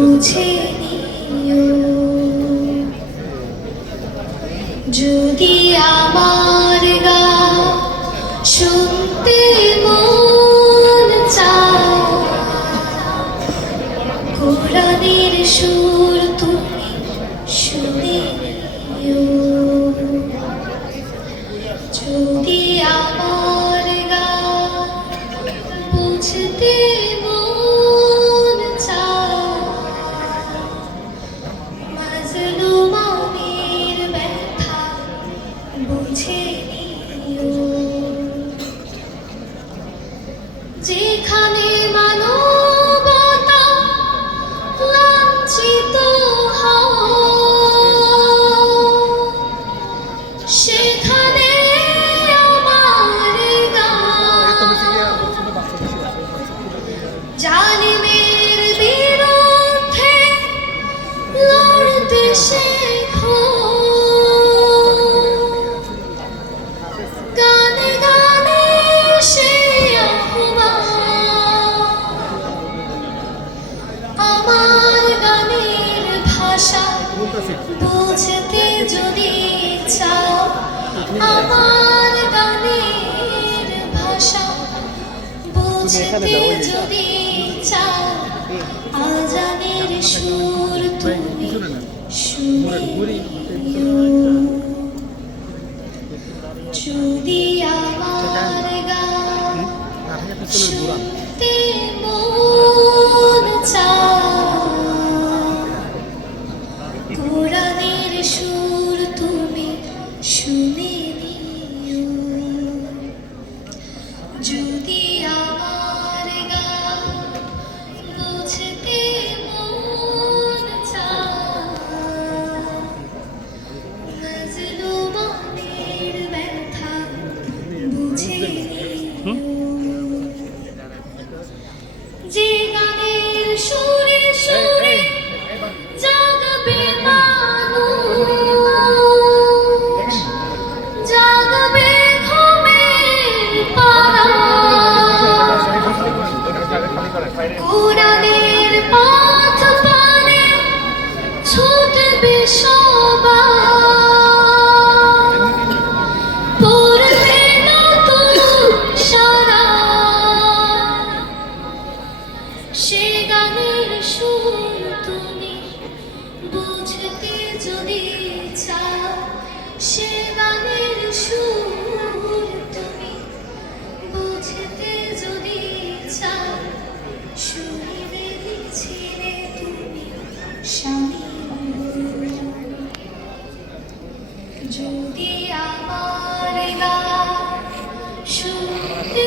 বুঝে নিও। যদি আমার যেখানে মানুষ বুঝতে যদি চাও আমার গানের ভাষা বুঝতে যদি চাও আজানের সুর তুমি শুনিও যদি আমার গান যদি আ সে গানের সুর তুমি বুঝতে যদি চাও, সে গানের সুর তুমি বুঝতে যদি চাও, শুনিবে ছিলে তুমি স্বামী। যদি আমার গা শুনতে